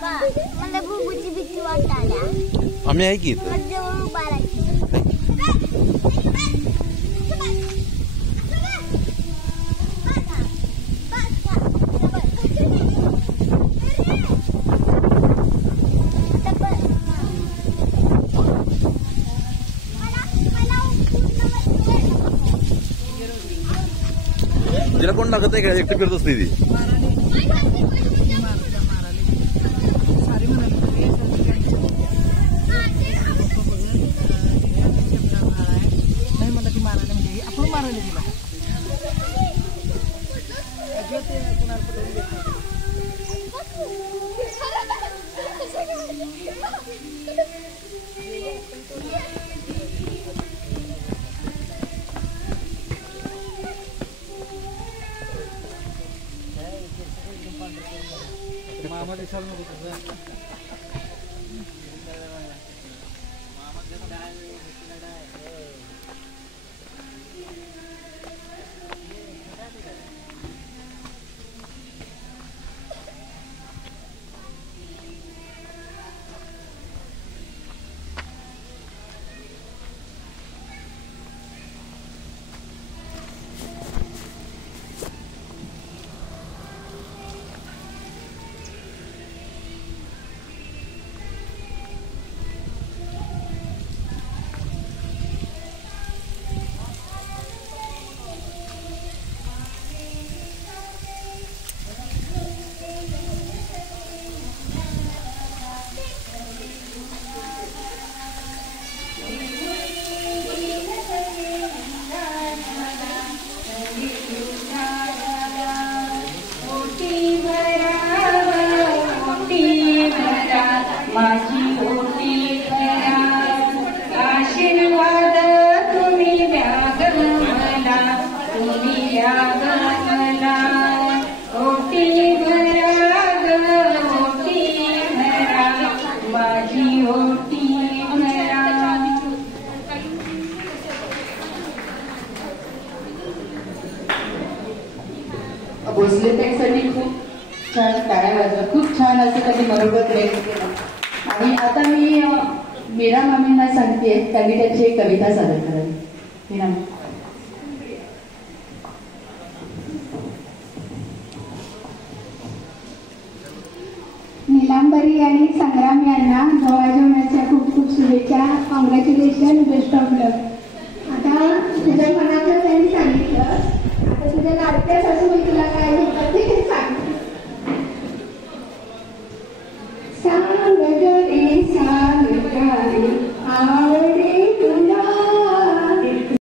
मला बुबूची भीती वाटते. आम्ही आहे की तिला कोण टाकत आहे का एकटी फिरत असते ती. मामा दिसाल नको भोसले ताईंसाठी खूप छान टाळ्या वाजवा. खूप छान असं त्यांनी मनोगत व्यक्त केलं. आणि आता मी मीरा मामींना सांगते त्यांनी त्यांची एक कविता सादर करावी. मीरा नीलांबरी आणि